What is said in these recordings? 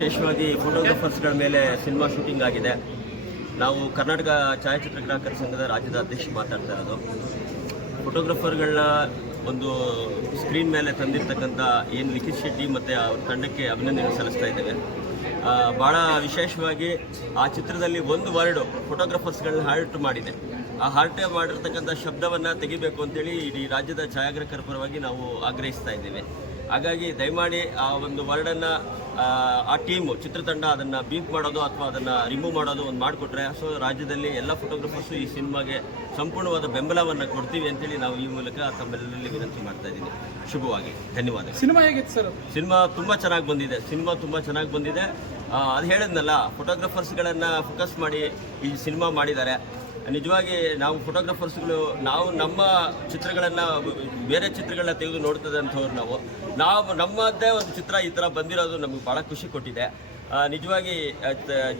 ವಿಶೇಷವಾಗಿ ಫೋಟೋಗ್ರಾಫರ್ಸ್ಗಳ ಮೇಲೆ cinema shooting ಆಗಿದೆ. ನಾವು ಕರ್ನಾಟಕ ಛಾಯಾಚಿತ್ರಗ್ರಾಹಕರ ಸಂಘದ ರಾಜ್ಯದ ಅಧ್ಯಕ್ಷ ಮಾತಾಡ್ತಾ ಇರೋದು. ಫೋಟೋಗ್ರಾಫರ್ಗಳನ್ನ ಒಂದು ಸ್ಕ್ರೀನ್ ಮೇಲೆ ತಂದಿರ್ತಕ್ಕಂಥ ಏನು ಲಿಖಿತ್ ಶೆಟ್ಟಿ ಮತ್ತು ಅವ್ರ ತಂಡಕ್ಕೆ ಅಭಿನಂದನೆ ಸಲ್ಲಿಸ್ತಾ ಇದ್ದೇವೆ. ಭಾಳ ವಿಶೇಷವಾಗಿ ಆ ಚಿತ್ರದಲ್ಲಿ ಒಂದು ವರ್ಡು ಫೋಟೋಗ್ರಾಫರ್ಸ್ಗಳನ್ನ ಹಾರ್ಟ್ ಮಾಡಿದೆ. ಆ ಹಾರ್ಟ್ ಮಾಡಿರ್ತಕ್ಕಂಥ ಶಬ್ದವನ್ನು ತೆಗಿಬೇಕು ಅಂತೇಳಿ ಇಡೀ ರಾಜ್ಯದ ಛಾಯಾಗ್ರಾಹಕರ ಪರವಾಗಿ ನಾವು ಆಗ್ರಹಿಸ್ತಾ ಇದ್ದೇವೆ. ಹಾಗಾಗಿ ದಯಮಾಡಿ ಆ ಒಂದು ವರ್ಡನ್ನು ಆ ಟೀಮು ಚಿತ್ರತಂಡ ಅದನ್ನು ಬೀಪ್ ಮಾಡೋದು ಅಥವಾ ಅದನ್ನು ರಿಮೂವ್ ಮಾಡೋದು ಒಂದು ಮಾಡಿಕೊಟ್ರೆ ಸೊ ರಾಜ್ಯದಲ್ಲಿ ಎಲ್ಲ ಫೋಟೋಗ್ರಾಫರ್ಸು ಈ ಸಿನಿಮಾಗೆ ಸಂಪೂರ್ಣವಾದ ಬೆಂಬಲವನ್ನು ಕೊಡ್ತೀವಿ ಅಂತೇಳಿ ನಾವು ಈ ಮೂಲಕ ತಮ್ಮೆಲ್ಲರಲ್ಲಿ ವಿನಂತಿ ಮಾಡ್ತಾ ಇದ್ದೀನಿ. ಶುಭವಾಗಿ. ಧನ್ಯವಾದ ಸಿನಿಮಾ ಹೇಗಿತ್ತು ಸರ್? ಸಿನಿಮಾ ತುಂಬ ಚೆನ್ನಾಗಿ ಬಂದಿದೆ. ಸಿನಿಮಾ ತುಂಬ ಚೆನ್ನಾಗಿ ಬಂದಿದೆ. ಅದು ಹೇಳಿದ್ನಲ್ಲ ಫೋಟೋಗ್ರಾಫರ್ಸ್ಗಳನ್ನು ಫೋಕಸ್ ಮಾಡಿ ಈ ಸಿನಿಮಾ ಮಾಡಿದ್ದಾರೆ. ನಿಜವಾಗಿ ನಾವು ಫೋಟೋಗ್ರಾಫರ್ಸ್ಗಳು ನಾವು ನಮ್ಮ ಚಿತ್ರಗಳನ್ನು, ಬೇರೆ ಚಿತ್ರಗಳನ್ನ ತೆಗೆದು ನೋಡ್ತದಂಥವ್ರು ನಾವು. ನಾವು ನಮ್ಮದೇ ಒಂದು ಚಿತ್ರ ಈ ಥರ ಬಂದಿರೋದು ನಮಗೆ ಭಾಳ ಖುಷಿ ಕೊಟ್ಟಿದೆ. ನಿಜವಾಗಿ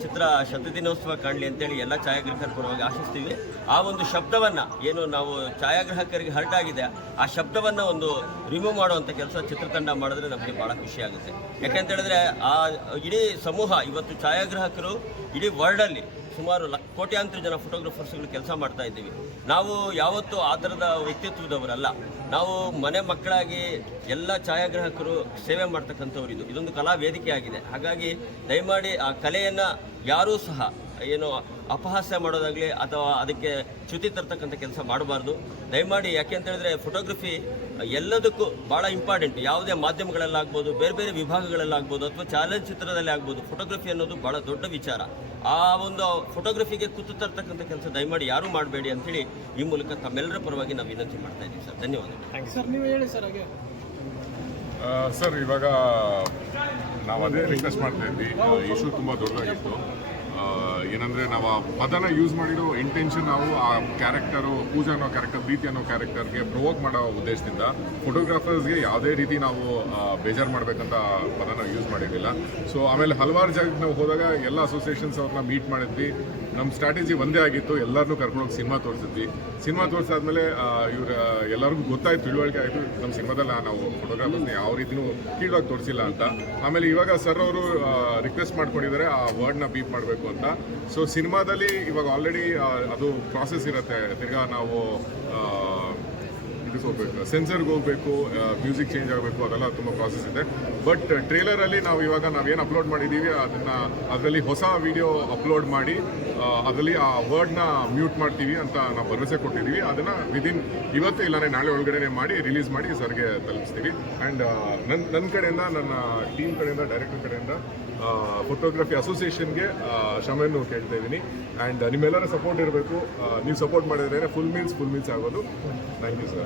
ಚಿತ್ರ ಶತದಿನೋತ್ಸವ ಕಾಣಲಿ ಅಂತೇಳಿ ಎಲ್ಲ ಛಾಯಾಗ್ರಾಹಕರ ಪರವಾಗಿ ಆಶಿಸ್ತೀವಿ. ಆ ಒಂದು ಶಬ್ದವನ್ನು ಏನು ನಾವು ಛಾಯಾಗ್ರಾಹಕರಿಗೆ ಹರ್ಟ್ ಆಗಿದೆ ಆ ಶಬ್ದವನ್ನು ಒಂದು ರಿಮೂವ್ ಮಾಡುವಂಥ ಕೆಲಸ ಚಿತ್ರತಂಡ ಮಾಡಿದ್ರೆ ನಮಗೆ ಭಾಳ ಖುಷಿಯಾಗುತ್ತೆ ಯಾಕೆಂತ ಹೇಳಿದ್ರೆ, ಆ, ಇಡೀ ಸಮೂಹ, ಇವತ್ತು ಛಾಯಾಗ್ರಾಹಕರು ಇಡೀ ವರ್ಲ್ಡಲ್ಲಿ ಸುಮಾರು ಲ ಕೋಟ್ಯಾಂತರ ಜನ ಫೋಟೋಗ್ರಾಫರ್ಸ್ಗಳು ಕೆಲಸ ಮಾಡ್ತಾ ಇದ್ದೀವಿ. ನಾವು ಯಾವತ್ತೂ ಆ ಥರದ ವ್ಯಕ್ತಿತ್ವದವರಲ್ಲ. ನಾವು ಮನೆ ಮಕ್ಕಳಾಗಿ ಎಲ್ಲ ಛಾಯಾಗ್ರಾಹಕರು ಸೇವೆ ಮಾಡ್ತಕ್ಕಂಥವ್ರು ಇದು. ಇದೊಂದು ಕಲಾ ವೇದಿಕೆ ಆಗಿದೆ. ಹಾಗಾಗಿ ದಯಮಾಡಿ ಆ ಕಲೆಯನ್ನು ಯಾರೂ ಸಹ ಏನು ಅಪಹಾಸ್ಯ ಮಾಡೋದಾಗಲಿ ಅಥವಾ ಅದಕ್ಕೆ ಚ್ಯುತಿ ತರ್ತಕ್ಕಂಥ ಕೆಲಸ ಮಾಡಬಾರ್ದು. ದಯಮಾಡಿ ಯಾಕೆ ಅಂತ ಹೇಳಿದ್ರೆ ಫೋಟೋಗ್ರಫಿ ಎಲ್ಲದಕ್ಕೂ ಭಾಳ ಇಂಪಾರ್ಟೆಂಟ್ ಯಾವುದೇ ಮಾಧ್ಯಮಗಳಲ್ಲಾಗ್ಬೋದು ಬೇರೆ ಬೇರೆ ವಿಭಾಗಗಳಲ್ಲಾಗ್ಬೋದು ಅಥವಾ ಚಲನಚಿತ್ರದಲ್ಲಿ ಆಗ್ಬೋದು ಫೋಟೋಗ್ರಫಿ ಅನ್ನೋದು ಭಾಳ ದೊಡ್ಡ ವಿಚಾರ. ಆ ಒಂದು ಫೋಟೋಗ್ರಫಿಗೆ ಕುತ್ತು ತರ್ತಕ್ಕಂಥ ಕೆಲಸ ದಯಮಾಡಿ ಯಾರೂ ಮಾಡಬೇಡಿ ಅಂತೇಳಿ ಈ ಮೂಲಕ ತಮ್ಮೆಲ್ಲರ ಪರವಾಗಿ ನಾವು ವಿನಂತಿ ಮಾಡ್ತಾ ಇದ್ದೀವಿ ಸರ್. ಧನ್ಯವಾದ ಸರ್ ನೀವು ಹೇಳಿ ಸರ್ ಹಾಗೆ. ಆ, ಸರ್ ಇವಾಗ ನಾವು ಅದೇ ರಿಕ್ವೆಸ್ಟ್ ಮಾಡ್ತಾ ಇದ್ವಿ. ಇಶ್ಯೂ ತುಂಬ ದೊಡ್ಡದಾಗಿತ್ತು. ಏನಂದರೆ ನಾವು ಆ ಪದನ ಯೂಸ್ ಮಾಡಿರೋ ಇಂಟೆನ್ಷನ್ ನಾವು ಆ ಕ್ಯಾರೆಕ್ಟರು ಪೂಜಾ ಅನ್ನೋ ಕ್ಯಾರೆಕ್ಟರ್ ಪ್ರೀತಿ ಅನ್ನೋ ಕ್ಯಾರೆಕ್ಟರ್ಗೆ ಪ್ರೊವೋಕ್ ಮಾಡೋ ಉದ್ದೇಶದಿಂದ ಫೋಟೋಗ್ರಾಫರ್ಸ್ಗೆ ಯಾವುದೇ ರೀತಿ ನಾವು ಬೇಜಾರು ಮಾಡಬೇಕಂತ ಪದನ ಯೂಸ್ ಮಾಡಿರಲಿಲ್ಲ. ಸೊ ಆಮೇಲೆ ಹಲವಾರು ಜಾಗಕ್ಕೆ ನಾವು ಹೋದಾಗ ಎಲ್ಲ ಅಸೋಸಿಯೇಷನ್ಸ್ ಅವ್ರನ್ನ ಮೀಟ್ ಮಾಡಿದ್ವಿ. ನಮ್ಮ ಸ್ಟ್ರಾಟಜಿ ಒಂದೇ ಆಗಿತ್ತು ಎಲ್ಲರನ್ನೂ ಕರ್ಕೊಂಡೋಗಿ ಸಿನಿಮಾ ತೋರಿಸಿದ್ವಿ. ಸಿನಿಮಾ ತೋರಿಸಾದ್ಮೇಲೆ ಇವ್ರ, ಎಲ್ಲರಿಗೂ ಗೊತ್ತಾಯ್ತು, ತಿಳುವಳಿಕೆ ಆಯಿತು ನಮ್ಮ ಸಿನಿಮಾದಲ್ಲಿ ನಾವು ಫೋಟೋಗ್ರಾಫರ್ನ ಯಾವ ರೀತಿನೂ ಕೀಳಾಗಿ ತೋರಿಸಿಲ್ಲ ಅಂತ. ಆಮೇಲೆ ಇವಾಗ ಸರ್ ಅವರು ರಿಕ್ವೆಸ್ಟ್ ಮಾಡ್ಕೊಂಡಿದ್ದಾರೆ ಆ ವರ್ಡ್ನ ಬೀಪ್ ಮಾಡಬೇಕು ಅಂತ. ಸೊ ಸಿನಿಮಾದಲ್ಲಿ ಇವಾಗ ಆಲ್ರೆಡಿ ಅದು ಪ್ರಾಸೆಸ್ ಇರುತ್ತೆ. ತಿರ್ಗಾ ನಾವು ಆ, ಇದಕ್ಕೆ ಹೋಗ್ಬೇಕು ಸೆನ್ಸರ್ಗೆ ಹೋಗಬೇಕು ಮ್ಯೂಸಿಕ್ ಚೇಂಜ್ ಆಗಬೇಕು ಅದೆಲ್ಲ ತುಂಬ ಪ್ರಾಸೆಸ್ ಇದೆ. ಬಟ್ ಟ್ರೇಲರಲ್ಲಿ ನಾವು ಇವಾಗ ನಾವೇನು ಅಪ್ಲೋಡ್ ಮಾಡಿದ್ದೀವಿ ಅದನ್ನ ಅದರಲ್ಲಿ ಹೊಸ ವಿಡಿಯೋ ಅಪ್ಲೋಡ್ ಮಾಡಿ ಅದರಲ್ಲಿ ಆ ವರ್ಡ್ನ ಮ್ಯೂಟ್ ಮಾಡ್ತೀವಿ ಅಂತ ನಾವು ಭರವಸೆ ಕೊಟ್ಟಿದ್ದೀವಿ ಅದನ್ನು ವಿದಿನ್ ಇವತ್ತು ಇಲ್ಲಾಂದರೆ ನಾಳೆ ಒಳಗಡೆ ಮಾಡಿ ರಿಲೀಸ್ ಮಾಡಿ ಸರ್ಗೆ ತಲುಪಿಸ್ತೀವಿ. ಆ್ಯಂಡ್ ನನ್ನ ನನ್ನ ಕಡೆಯಿಂದ ನನ್ನ ಟೀಮ್ ಕಡೆಯಿಂದ ಡೈರೆಕ್ಟರ್ ಕಡೆಯಿಂದ ಫೋಟೋಗ್ರಫಿ ಅಸೋಸಿಯೇಷನ್ಗೆ ಕ್ಷಮೆಯನ್ನು ಕೇಳ್ತಾ ಇದ್ದೀನಿ. ಆ್ಯಂಡ್ ನಿಮ್ಮೆಲ್ಲರ ಸಪೋರ್ಟ್ ಇರಬೇಕು. ನೀವು ಸಪೋರ್ಟ್ ಮಾಡಿದ್ರೆ ಫುಲ್ ಮೀಲ್ಸ್ ಫುಲ್ ಮೀಲ್ಸ್ ಆಗೋದು. Thank you sir